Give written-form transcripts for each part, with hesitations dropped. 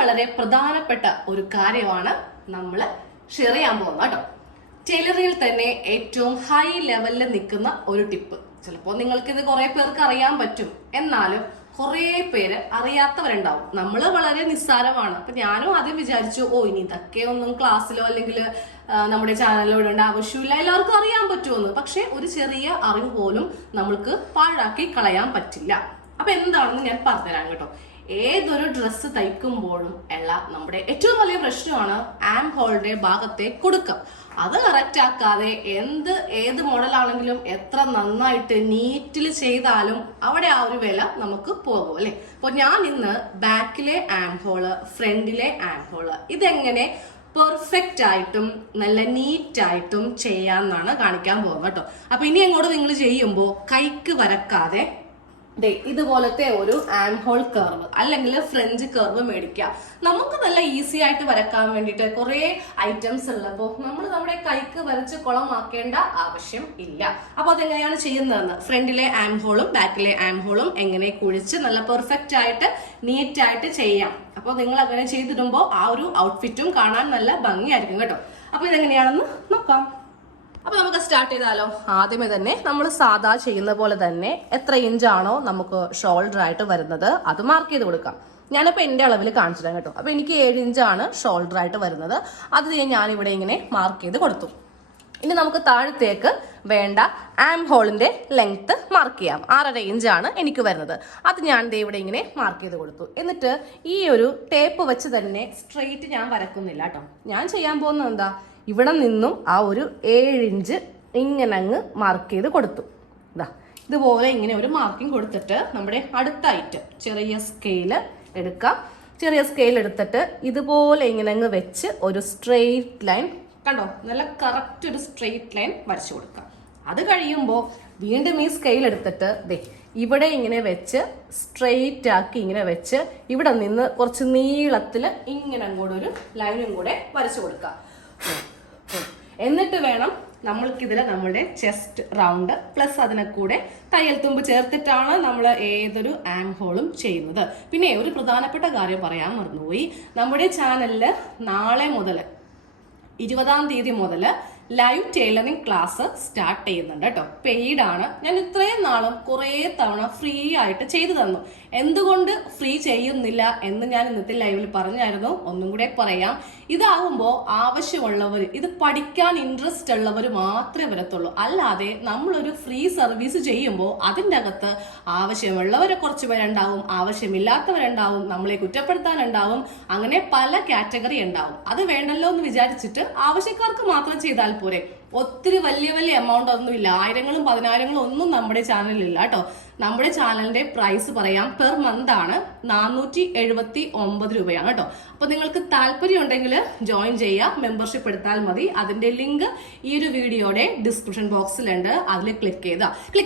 വളരെ പ്രധാനപ്പെട്ട ഒരു കാര്യമാണ് നമ്മൾ ഷെയർ ചെയ്യാൻ പോകുന്നത് കേട്ടോ. ടൈലറിംഗിൽ തന്നെ ഏറ്റവും ഹൈ ലെവലിൽ നിൽക്കുന്ന ഒരു ടിപ്പ്. ചിലപ്പോൾ നിങ്ങൾക്ക് ഇത് കുറെ പേർക്ക് അറിയാൻ പറ്റും, എന്നാലും കുറെ പേര് അറിയാത്തവരുണ്ടാവും. നമ്മൾ വളരെ നിസ്സാരമാണ്. അപ്പൊ ഞാനും ആദ്യം വിചാരിച്ചു, ഇനി ഇതൊക്കെ ഒന്നും ക്ലാസ്സിലോ അല്ലെങ്കിൽ നമ്മുടെ ചാനലിലോ ഇടേണ്ട ആവശ്യമില്ല, എല്ലാവർക്കും അറിയാൻ പറ്റുമെന്ന്. പക്ഷെ ഒരു ചെറിയ അറിവ് പോലും നമ്മൾക്ക് പാഴാക്കി കളയാൻ പറ്റില്ല. അപ്പൊ എന്താണെന്ന് ഞാൻ പറഞ്ഞുതരാം കേട്ടോ. ഏതൊരു ഡ്രസ്സ് തയ്ക്കുമ്പോഴും ഉള്ള നമ്മുടെ ഏറ്റവും വലിയ പ്രശ്നമാണ് ആം ഹോളിന്റെ ഭാഗത്തെ കുടുക്കം. അത് കറക്റ്റ് ആക്കാതെ ഏത് മോഡലാണെങ്കിലും എത്ര നന്നായിട്ട് നീറ്റിൽ ചെയ്താലും അവിടെ ആ ഒരു വില നമുക്ക് പോകും അല്ലെ. അപ്പൊ ഞാൻ ഇന്ന് ബാക്കിലെ ആം ഹോള്, ഫ്രണ്ടിലെ ആം ഹോള് ഇതെങ്ങനെ പെർഫെക്റ്റ് ആയിട്ടും നല്ല നീറ്റായിട്ടും ചെയ്യാന്നാണ് കാണിക്കാൻ പോകുന്നത് കേട്ടോ. അപ്പൊ ഇനി അങ്ങോട്ട് നിങ്ങൾ ചെയ്യുമ്പോൾ കൈക്ക് വരക്കാതെ ഇതുപോലത്തെ ഒരു ആം ഹോൾ കർവ് അല്ലെങ്കിൽ ഫ്രഞ്ച് കർവ് മേടിക്കാം. നമുക്ക് നല്ല ഈസി ആയിട്ട് വരക്കാൻ വേണ്ടിയിട്ട് കുറെ ഐറ്റംസ് ഉള്ളപ്പോൾ നമ്മൾ നമ്മുടെ കൈക്ക് വരച്ച് കുളമാക്കേണ്ട ആവശ്യം ഇല്ല. അപ്പൊ അതെങ്ങനെയാണ് ചെയ്യുന്നതെന്ന്, ഫ്രണ്ടിലെ ആം ഹോളും ബാക്കിലെ ആം ഹോളും എങ്ങനെ കുഴിച്ച് നല്ല പെർഫെക്റ്റ് ആയിട്ട് നീറ്റ് ആയിട്ട് ചെയ്യാം. അപ്പോൾ നിങ്ങൾ അങ്ങനെ ചെയ്തിടുമ്പോൾ ആ ഒരു ഔട്ട്ഫിറ്റും കാണാൻ നല്ല ഭംഗിയായിരിക്കും കേട്ടോ. അപ്പൊ ഇതെങ്ങനെയാണെന്ന് നോക്കാം. അപ്പൊ നമുക്ക് സ്റ്റാർട്ട് ചെയ്താലോ. ആദ്യമേ തന്നെ നമ്മൾ സാധാ ചെയ്യുന്ന പോലെ തന്നെ എത്ര ഇഞ്ചാണോ നമുക്ക് ഷോൾഡർ ആയിട്ട് വരുന്നത് അത് മാർക്ക് ചെയ്ത് കൊടുക്കാം. ഞാനിപ്പോ എന്റെ അളവിൽ കാണിച്ചു തരാം കേട്ടോ. അപ്പൊ എനിക്ക് 7 ഇഞ്ചാണ് ഷോൾഡർ ആയിട്ട് വരുന്നത്. അത് ഞാൻ ഇവിടെ ഇങ്ങനെ മാർക്ക് ചെയ്ത് കൊടുത്തു. ഇനി നമുക്ക് താഴത്തേക്ക് വേണ്ട ആം ഹോളിന്റെ ലെങ്ത് മാർക്ക് ചെയ്യാം. 6.5 ഇഞ്ചാണ് എനിക്ക് വരുന്നത്. അത് ഞാൻ ഇവിടെ ഇങ്ങനെ മാർക്ക് ചെയ്ത് കൊടുത്തു. എന്നിട്ട് ഈ ഒരു ടേപ്പ് വെച്ച് തന്നെ സ്ട്രെയിറ്റ് ഞാൻ വരക്കുന്നില്ല കേട്ടോ. ഞാൻ ചെയ്യാൻ പോകുന്നത് എന്താ, ഇവിടെ നിന്നും ആ ഒരു 7 ഇഞ്ച് ഇങ്ങനെ അങ്ങ് മാർക്ക് ചെയ്ത് കൊടുത്തു. ഇതുപോലെ ഇങ്ങനെ ഒരു മാർക്കിംഗ് കൊടുത്തിട്ട് നമ്മുടെ അടുത്ത ഐറ്റം ചെറിയ സ്കെയിൽ എടുക്കാം. ചെറിയ സ്കെയിൽ എടുത്തിട്ട് ഇതുപോലെ ഇങ്ങനെ അങ്ങ് വെച്ച് ഒരു സ്ട്രെയിറ്റ് ലൈൻ കണ്ടോ, നല്ല കറക്റ്റ് ഒരു സ്ട്രെയിറ്റ് ലൈൻ വരച്ചു കൊടുക്കാം. അത് കഴിയുമ്പോൾ വീണ്ടും ഈ സ്കെയിൽ എടുത്തിട്ട് ഇവിടെ ഇങ്ങനെ വെച്ച് സ്ട്രെയിറ്റ് ആക്കി ഇങ്ങനെ വെച്ച് ഇവിടെ നിന്ന് കുറച്ച് നീളത്തിൽ ഇങ്ങനെ അങ്ങോട്ട് ഒരു ലൈനും കൂടെ വരച്ചു കൊടുക്കാം. എന്നിട്ട് വേണം നമ്മൾക്കിതിൽ നമ്മുടെ ചെസ്റ്റ് റൗണ്ട് പ്ലസ് അതിനെ കൂടെ തയ്യൽ തുമ്പ് ചേർത്തിട്ടാണ് നമ്മൾ ഏതൊരു ആം ഹോളും ചെയ്യുന്നത്. പിന്നെ ഒരു പ്രധാനപ്പെട്ട കാര്യം പറയാൻ മറന്നുപോയി. നമ്മുടെ ചാനലിൽ നാളെ മുതൽ 20-ാം തീയതി മുതൽ ലൈവ് ടൈലറിംഗ് ക്ലാസ് സ്റ്റാർട്ട് ചെയ്യുന്നുണ്ട് കേട്ടോ. പെയ്ഡ് ആണ്. ഞാൻ ഇത്രയും നാളും കുറേ തവണ ഫ്രീ ആയിട്ട് ചെയ്തു തന്നു. എന്തുകൊണ്ട് ഫ്രീ ചെയ്യുന്നില്ല എന്ന് ഞാൻ ഇന്നത്തെ ലൈവിൽ പറഞ്ഞായിരുന്നു. ഒന്നും കൂടെ പറയാം. ഇതാകുമ്പോൾ ആവശ്യമുള്ളവർ, ഇത് പഠിക്കാൻ ഇൻട്രസ്റ്റ് ഉള്ളവർ മാത്രമേ വരത്തുള്ളൂ. അല്ലാതെ നമ്മളൊരു ഫ്രീ സർവീസ് ചെയ്യുമ്പോൾ അതിൻ്റെ അകത്ത് ആവശ്യമുള്ളവരെ കുറച്ച് പേരുണ്ടാവും, ആവശ്യമില്ലാത്തവരുണ്ടാവും, നമ്മളെ കുറ്റപ്പെടുത്താനുണ്ടാവും, അങ്ങനെ പല കാറ്റഗറി ഉണ്ടാവും. അത് വേണ്ടല്ലോ എന്ന് വിചാരിച്ചിട്ട് ആവശ്യക്കാർക്ക് മാത്രം ചെയ്താൽ പോരെ. ഒത്തിരി വലിയ വലിയ എമൗണ്ട് ഒന്നും ഇല്ല. 1000-ങ്ങളും 10,000-ങ്ങളും ഒന്നും നമ്മുടെ ചാനലിലില്ല കേട്ടോ. നമ്മുടെ ചാനലിന്റെ പ്രൈസ് പറയാം, പെർ മന്ത് ആണ് 479 രൂപയാണ് കേട്ടോ. അപ്പൊ നിങ്ങൾക്ക് താല്പര്യം ഉണ്ടെങ്കിൽ ജോയിൻ ചെയ്യാം, മെമ്പർഷിപ്പ് എടുത്താൽ മതി. അതിന്റെ ലിങ്ക് ഈ ഒരു വീഡിയോയുടെ ഡിസ്ക്രിപ്ഷൻ ബോക്സിലുണ്ട്. അതിൽ ക്ലിക്ക്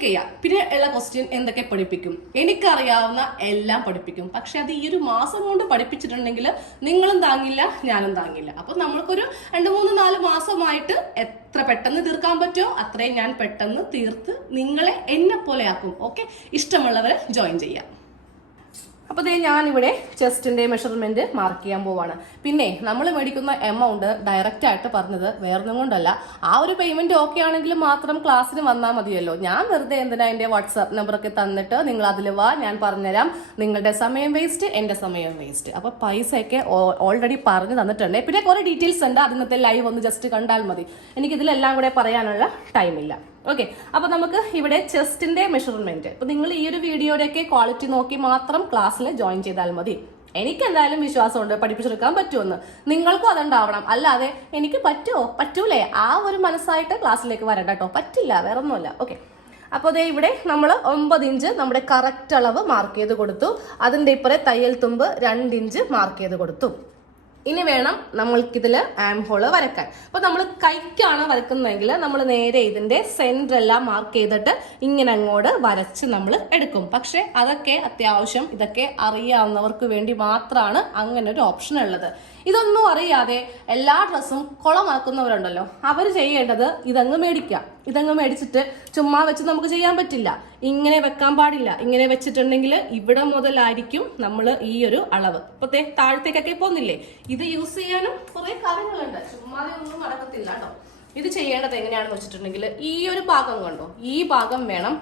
ചെയ്യാം. പിന്നെ ഉള്ള ക്വസ്റ്റ്യൻ എന്തൊക്കെ പഠിപ്പിക്കും, എനിക്കറിയാവുന്ന എല്ലാം പഠിപ്പിക്കും. പക്ഷെ അത് ഈ ഒരു മാസം കൊണ്ട് പഠിപ്പിച്ചിട്ടുണ്ടെങ്കിൽ നിങ്ങളും താങ്ങില്ല, ഞാനും താങ്ങില്ല. അപ്പൊ നമ്മൾക്കൊരു 2, 3, 4 മാസമായിട്ട് എത്ര പെട്ടെന്ന് തീർക്കാൻ പറ്റുമോ അത്രയും ഞാൻ പെട്ടെന്ന് തീർത്ത് നിങ്ങളെ എന്നെ പോലെ ആക്കും. ഓക്കെ, ഇഷ്ടമുള്ളവരെ ജോയിൻ ചെയ്യാം. അപ്പൊ ഞാനിവിടെ ചെസ്റ്റിന്റെ മെഷർമെന്റ് മാർക്ക് ചെയ്യാൻ പോവാണ്. പിന്നെ നമ്മൾ മേടിക്കുന്ന എമൗണ്ട് ഡയറക്റ്റ് ആയിട്ട് പറഞ്ഞത് വേറൊന്നും കൊണ്ടല്ല. ആ ഒരു പേയ്മെന്റ് ഓക്കെ ആണെങ്കിൽ മാത്രം ക്ലാസ്സിന് വന്നാൽ മതിയല്ലോ. ഞാൻ വെറുതെ എന്തിനാ എന്റെ വാട്സാപ്പ് നമ്പറൊക്കെ തന്നിട്ട് നിങ്ങൾ അതിൽ വാ, ഞാൻ പറഞ്ഞുതരാം. നിങ്ങളുടെ സമയം വേസ്റ്റ്, എന്റെ സമയം വേസ്റ്റ്. അപ്പൊ പൈസയൊക്കെ ഓൾറെഡി പറഞ്ഞു തന്നിട്ടുണ്ട്. പിന്നെ കുറെ ഡീറ്റെയിൽസ് ഉണ്ട്. അതിനകത്തെ ലൈവ് ഒന്ന് ജസ്റ്റ് കണ്ടാൽ മതി. എനിക്ക് ഇതിലെല്ലാം കൂടെ പറയാനുള്ള ടൈമില്ല. ഓക്കെ, അപ്പൊ നമുക്ക് ഇവിടെ ചെസ്റ്റിന്റെ മെഷർമെന്റ്, ഇപ്പൊ നിങ്ങൾ ഈ ഒരു വീഡിയോയുടെയൊക്കെ ക്വാളിറ്റി നോക്കി മാത്രം ക്ലാസ്സിൽ ജോയിൻ ചെയ്താൽ മതി. എനിക്ക് എന്തായാലും വിശ്വാസമുണ്ട് പഠിപ്പിച്ചെടുക്കാൻ പറ്റുമെന്ന്. നിങ്ങൾക്കും അതുണ്ടാവണം. അല്ലാതെ എനിക്ക് പറ്റൂലേ ആ ഒരു മനസ്സായിട്ട് ക്ലാസ്സിലേക്ക് വരണ്ട കേട്ടോ. പറ്റില്ല, വേറെ ഒന്നുമല്ല. ഓക്കെ, അപ്പോൾ ഇവിടെ നമ്മൾ 9 ഇഞ്ച് നമ്മുടെ കറക്റ്റ് അളവ് മാർക്ക് ചെയ്ത് കൊടുത്തു. അതിന്റെ ഇപ്പുറേ തയ്യൽ തുമ്പ് 2 ഇഞ്ച് മാർക്ക് ചെയ്ത് കൊടുത്തു. ഇനി വേണം നമ്മൾക്കിതിൽ ആം ഹോള് വരക്കാൻ. അപ്പൊ നമ്മൾ കൈക്കാണ് വരക്കുന്നതെങ്കിൽ നമ്മൾ നേരെ ഇതിന്റെ സെന്റർ എല്ലാം മാർക്ക് ചെയ്തിട്ട് ഇങ്ങനെ അങ്ങോട്ട് വരച്ച് നമ്മൾ എടുക്കും. പക്ഷെ അതൊക്കെ അത്യാവശ്യം ഇതൊക്കെ അറിയാവുന്നവർക്ക് വേണ്ടി മാത്രമാണ് അങ്ങനെ ഒരു ഓപ്ഷൻ ഉള്ളത്. ഇതൊന്നും അറിയാതെ എല്ലാ ഡ്രസ്സും കുളമാക്കുന്നവരുണ്ടല്ലോ, അവർ ചെയ്യേണ്ടത് ഇതങ്ങ് മേടിക്കാം. ഇതങ്ങ് മേടിച്ചിട്ട് ചുമ്മാ വെച്ച് നമുക്ക് ചെയ്യാൻ പറ്റില്ല. ഇങ്ങനെ വെക്കാൻ പാടില്ല. ഇങ്ങനെ വെച്ചിട്ടുണ്ടെങ്കിൽ ഇവിടെ മുതലായിരിക്കും നമ്മൾ ഈ ഒരു അളവ് ഇപ്പൊ താഴത്തേക്കൊക്കെ പോകുന്നില്ലേ. ഇത് യൂസ് ചെയ്യാനും കുറെ കാര്യങ്ങളുണ്ട്, ചുമ്മാതെ ഒന്നും നടക്കത്തില്ല കേട്ടോ. ഇത് ചെയ്യേണ്ടത് എങ്ങനെയാണെന്ന് വെച്ചിട്ടുണ്ടെങ്കിൽ ഈ ഒരു ഭാഗം കണ്ടോ, ഈ ഭാഗം വേണം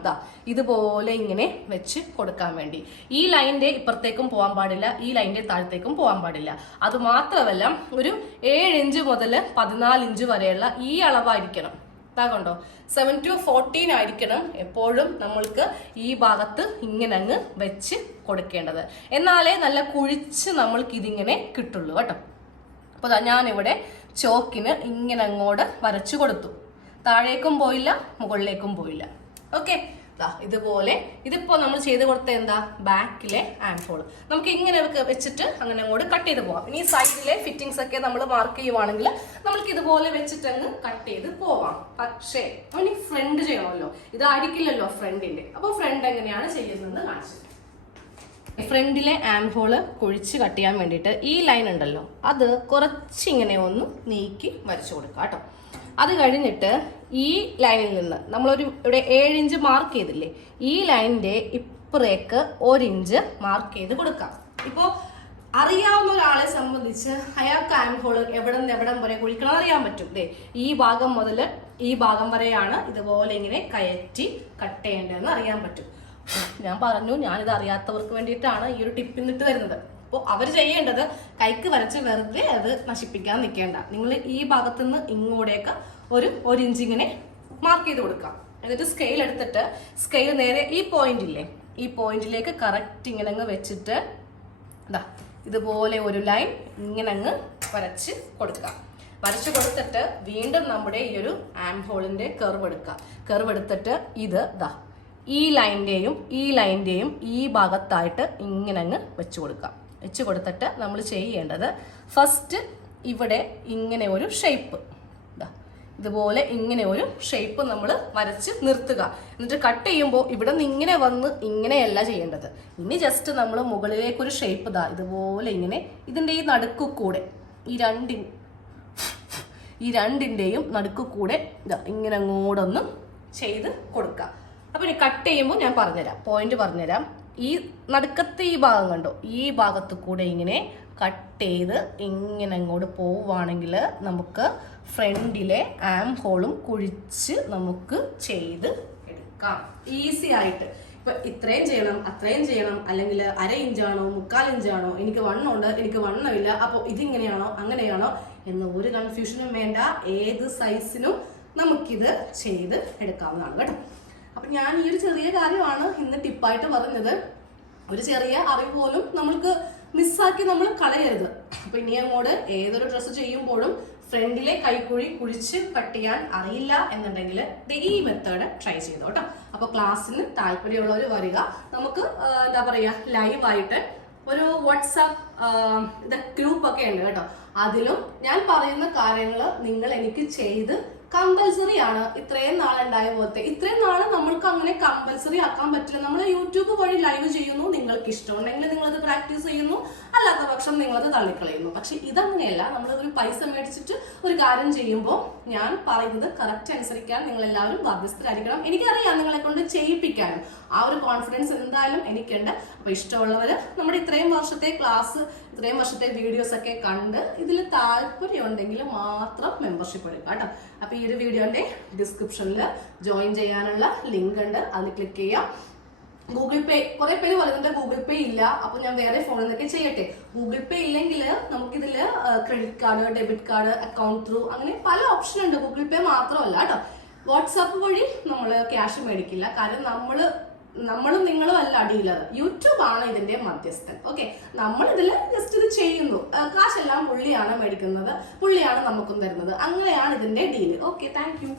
ഇതുപോലെ ഇങ്ങനെ വെച്ച് കൊടുക്കാൻ വേണ്ടി. ഈ ലൈനിന്റെ ഇപ്പുറത്തേക്കും പോകാൻ പാടില്ല, ഈ ലൈനിന്റെ താഴത്തേക്കും പോകാൻ പാടില്ല. അത് മാത്രമല്ല ഒരു 7 ഇഞ്ച് മുതൽ 14 ഇഞ്ച് വരെയുള്ള ഈ അളവായിരിക്കണം. കണ്ടോ 7 to 14 ആയിരിക്കണം എപ്പോഴും നമ്മൾക്ക് ഈ ഭാഗത്ത് ഇങ്ങനെ അങ്ങ് വെച്ച് കൊടുക്കേണ്ടത്. എന്നാലേ നല്ല കുഴിച്ച് നമ്മൾക്ക് ഇതിങ്ങനെ കിട്ടുള്ളൂ കേട്ടോ. അപ്പൊ ഞാനിവിടെ ചോക്കിന് ഇങ്ങനെ അങ്ങോട്ട് വരച്ചു കൊടുത്തു. താഴേക്കും പോയില്ല, മുകളിലേക്കും പോയില്ല. ഓക്കെ, ഇതുപോലെ. ഇതിപ്പോ നമ്മൾ ചെയ്ത് കൊടുത്ത എന്താ, ബാക്കിലെ ആം ഹോൾ. നമുക്ക് ഇങ്ങനെ വെച്ചിട്ട് അങ്ങനെ അങ്ങോട്ട് കട്ട് ചെയ്ത് പോവാം. ഇനി സൈഡിലെ ഫിറ്റിംഗ്സ് ഒക്കെ നമ്മൾ മാർക്ക് ചെയ്യുവാണെങ്കിൽ നമ്മൾക്ക് ഇതുപോലെ വെച്ചിട്ട് അങ്ങ് കട്ട് ചെയ്ത് പോവാം. പക്ഷേ ഇനി ഫ്രണ്ട് ചെയ്യണമല്ലോ, ഇതായിരിക്കില്ലല്ലോ ഫ്രണ്ടിന്റെ. അപ്പൊ ഫ്രണ്ട് എങ്ങനെയാണ് ചെയ്യുന്നത് കാണിച്ചു. ഫ്രണ്ടിലെ ആം ഹോള് കുഴിച്ച് കട്ട് ചെയ്യാൻ വേണ്ടിയിട്ട് ഈ ലൈൻ ഉണ്ടല്ലോ, അത് കുറച്ചിങ്ങനെ ഒന്ന് നീക്കി വരച്ചു കൊടുക്കാം കേട്ടോ. അത് കഴിഞ്ഞിട്ട് ഈ ലൈനിൽ നിന്ന് നമ്മളൊരു ഇവിടെ 7 ഇഞ്ച് മാർക്ക് ചെയ്തില്ലേ, ഈ ലൈനിന്റെ ഇപ്പുറേക്ക് 1 ഇഞ്ച് മാർക്ക് ചെയ്ത് കൊടുക്കാം. ഇപ്പോൾ അറിയാവുന്ന ഒരാളെ സംബന്ധിച്ച് അയാൾക്ക് ആം ഹോള് എവിടെ നിന്ന് എവിടം വരെ കുഴിക്കണം അറിയാൻ പറ്റും. ഈ ഭാഗം മുതൽ ഈ ഭാഗം വരെയാണ് ഇതുപോലെ ഇങ്ങനെ കയറ്റി കട്ട് ചെയ്യേണ്ടതെന്ന് അറിയാൻ പറ്റും. ഞാൻ പറഞ്ഞു, ഞാനിത് അറിയാത്തവർക്ക് വേണ്ടിയിട്ടാണ് ഈ ഒരു ടിപ്പ് ഇന്നിട്ട് വരുന്നത്. അപ്പോൾ അവർ ചെയ്യേണ്ടത് കൈക്ക് വരച്ച് വെറുതെ അത് നശിപ്പിക്കാൻ നിൽക്കേണ്ട. നിങ്ങൾ ഈ ഭാഗത്തുനിന്ന് ഇങ്ങോട്ടേക്ക് ഒരു 1 ഇഞ്ച് ഇങ്ങനെ മാർക്ക് ചെയ്ത് കൊടുക്കാം. എന്നിട്ട് സ്കെയിൽ എടുത്തിട്ട് സ്കെയിൽ നേരെ ഈ പോയിന്റ് ഇല്ലേ, ഈ പോയിന്റിലേക്ക് കറക്റ്റ് ഇങ്ങനെ അങ്ങ് വെച്ചിട്ട് ഇതുപോലെ ഒരു ലൈൻ ഇങ്ങനെ അങ്ങ് വരച്ച് കൊടുക്കാം. വരച്ചു കൊടുത്തിട്ട് വീണ്ടും നമ്മുടെ ഈ ഒരു ആം ഹോളിന്റെ കർവ് എടുക്കുക. കർവ് എടുത്തിട്ട് ഇത് ഈ ലൈനിന്റെയും ഈ ഭാഗത്തായിട്ട് ഇങ്ങനെ അങ്ങ് വെച്ചു കൊടുക്കാം. വെച്ച് കൊടുത്തിട്ട് നമ്മൾ ചെയ്യേണ്ടത് ഫസ്റ്റ് ഇവിടെ ഇങ്ങനെ ഒരു ഷേപ്പ്, ഇതുപോലെ ഇങ്ങനെ ഒരു ഷേപ്പ് നമ്മൾ വരച്ച് നിർത്തുക. എന്നിട്ട് കട്ട് ചെയ്യുമ്പോൾ ഇവിടെ നിന്ന് ഇങ്ങനെ വന്ന് ഇങ്ങനെയല്ല ചെയ്യേണ്ടത്. ഇനി ജസ്റ്റ് നമ്മൾ മുകളിലേക്കൊരു ഷേപ്പ് ഇതുപോലെ ഇങ്ങനെ ഇതിൻ്റെ ഈ നടുക്കു കൂടെ ഈ രണ്ടിൻ്റെയും നടുക്കു കൂടെ ഇങ്ങനെ അങ്ങോട്ടൊന്ന് ചെയ്ത് കൊടുക്കുക. അപ്പൊ ഇനി കട്ട് ചെയ്യുമ്പോൾ ഞാൻ പറഞ്ഞുതരാം, പോയിന്റ് പറഞ്ഞുതരാം. ഈ നടുക്കത്തെ ഈ ഭാഗം കണ്ടോ, ഈ ഭാഗത്ത് കൂടെ ഇങ്ങനെ കട്ട് ചെയ്ത് ഇങ്ങനെ അങ്ങോട്ട് പോവുകയാണെങ്കിൽ നമുക്ക് ഫ്രണ്ടിലെ ആം ഹോളും കുഴിച്ച് നമുക്ക് ചെയ്ത് എടുക്കാം ഈസി ആയിട്ട്. ഇപ്പൊ ഇത്രയും ചെയ്യണം അത്രയും ചെയ്യണം, അല്ലെങ്കിൽ 1/2 ഇഞ്ചാണോ 3/4 ഇഞ്ചാണോ, എനിക്ക് വണ്ണമുണ്ട് എനിക്ക് വണ്ണമില്ല, അപ്പോൾ ഇതിങ്ങനെയാണോ അങ്ങനെയാണോ എന്ന് ഒരു കൺഫ്യൂഷനും വേണ്ട. ഏത് സൈസിനും നമുക്കിത് ചെയ്ത് എടുക്കാവുന്നതാണ് കേട്ടോ. അപ്പൊ ഞാൻ ഈ ഒരു ചെറിയ കാര്യമാണ് ഇന്ന് ടിപ്പായിട്ട് പറഞ്ഞത്. ഒരു ചെറിയ അറിവ് പോലും നമ്മൾക്ക് മിസ്സാക്കി നമ്മൾ കളയരുത്. അപ്പൊ ഇനി അങ്ങോട്ട് ഏതൊരു ഡ്രസ്സ് ചെയ്യുമ്പോഴും ഫ്രണ്ടിലെ കൈക്കുഴി കുഴിച്ച് കട്ട് ചെയ്യാൻ അറിയില്ല എന്നുണ്ടെങ്കിൽ ഈ മെത്തേഡ് ട്രൈ ചെയ്തോ കേട്ടോ. അപ്പൊ ക്ലാസ്സിന് താല്പര്യമുള്ളവർ വരിക. നമുക്ക് എന്താ പറയാ, ലൈവായിട്ട് ഒരു വാട്സാപ്പ് ഗ്രൂപ്പ് ഒക്കെ ഉണ്ട് കേട്ടോ. അതിലും ഞാൻ പറയുന്ന കാര്യങ്ങൾ നിങ്ങൾ എനിക്ക് ചെയ്ത് കമ്പൽസറി ആണ്. ഇത്രയും നാളുണ്ടായ പോലത്തെ ഇത്രയും നാള് നമ്മൾക്ക് അങ്ങനെ കമ്പൽസറി ആക്കാൻ പറ്റില്ല. നമ്മൾ യൂട്യൂബ് വഴി ലൈവ് ചെയ്യുന്നു, നിങ്ങൾക്ക് ഇഷ്ടമുണ്ടെങ്കിൽ നിങ്ങളത് പ്രാക്ടീസ് ചെയ്യുന്നു, അല്ലാത്ത പക്ഷം നിങ്ങളത് തള്ളിക്കളയുന്നു. പക്ഷെ ഇതങ്ങനെയല്ല. നമ്മൾ ഒരു പൈസ മേടിച്ചിട്ട് ഒരു കാര്യം ചെയ്യുമ്പോൾ ഞാൻ പറയുന്നത് കറക്റ്റ് അനുസരിക്കാൻ നിങ്ങൾ എല്ലാവരും ബാധ്യസ്ഥരായിരിക്കണം. എനിക്കറിയാം നിങ്ങളെ കൊണ്ട് ചെയ്യിപ്പിക്കാനും ആ ഒരു കോൺഫിഡൻസ് എന്തായാലും എനിക്കുണ്ട്. അപ്പൊ ഇഷ്ടമുള്ളവര് നമ്മുടെ ഇത്രയും വർഷത്തെ ക്ലാസ്, ഇത്രയും വർഷത്തെ വീഡിയോസ് ഒക്കെ കണ്ട് ഇതിൽ താല്പര്യം ഉണ്ടെങ്കിൽ മാത്രം മെമ്പർഷിപ്പ് എടുക്കാം കേട്ടോ. അപ്പൊ ഈ ഒരു വീഡിയോന്റെ ഡിസ്ക്രിപ്ഷനിൽ ജോയിൻ ചെയ്യാനുള്ള ലിങ്ക് ഉണ്ട്, അതിൽ ക്ലിക്ക് ചെയ്യാം. ഗൂഗിൾ പേ, കുറെ പേര് പറയുന്നുണ്ട് ഗൂഗിൾ പേ ഇല്ല, അപ്പൊ ഞാൻ വേറെ ഫോണിൽ നിന്നൊക്കെ ചെയ്യട്ടെ. ഗൂഗിൾ പേ ഇല്ലെങ്കിൽ നമുക്കിതില് credit card, debit card, account through, അങ്ങനെ പല ഓപ്ഷൻ ഉണ്ട്. ഗൂഗിൾ പേ മാത്രമല്ല കേട്ടോ. വാട്സാപ്പ് വഴി നമ്മൾ ക്യാഷ് മേടിക്കില്ല. കാരണം നമ്മളും നിങ്ങളും അല്ല ഡീലർ, യൂട്യൂബ് ആണ് ഇതിന്റെ മധ്യസ്ഥൻ. ഓക്കെ, നമ്മൾ ഇതിൽ ജസ്റ്റ് ഇത് ചെയ്യുന്നു, കാശെല്ലാം പുള്ളിയാണ് മേടിക്കുന്നത്, പുള്ളിയാണ് നമുക്കും തരുന്നത്. അങ്ങനെയാണ് ഇതിന്റെ ഡീല്. Okay, thank you.